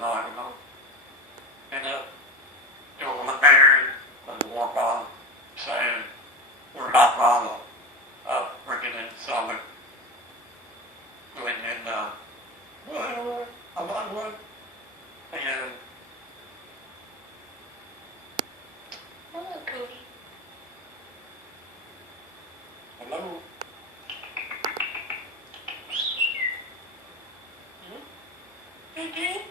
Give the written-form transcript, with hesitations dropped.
tonight, you know. And it was a Mary and walk on saying, we're not wrong of bringing in some doing in, well, a lot of work. And Hello, Cody. hello. Hey,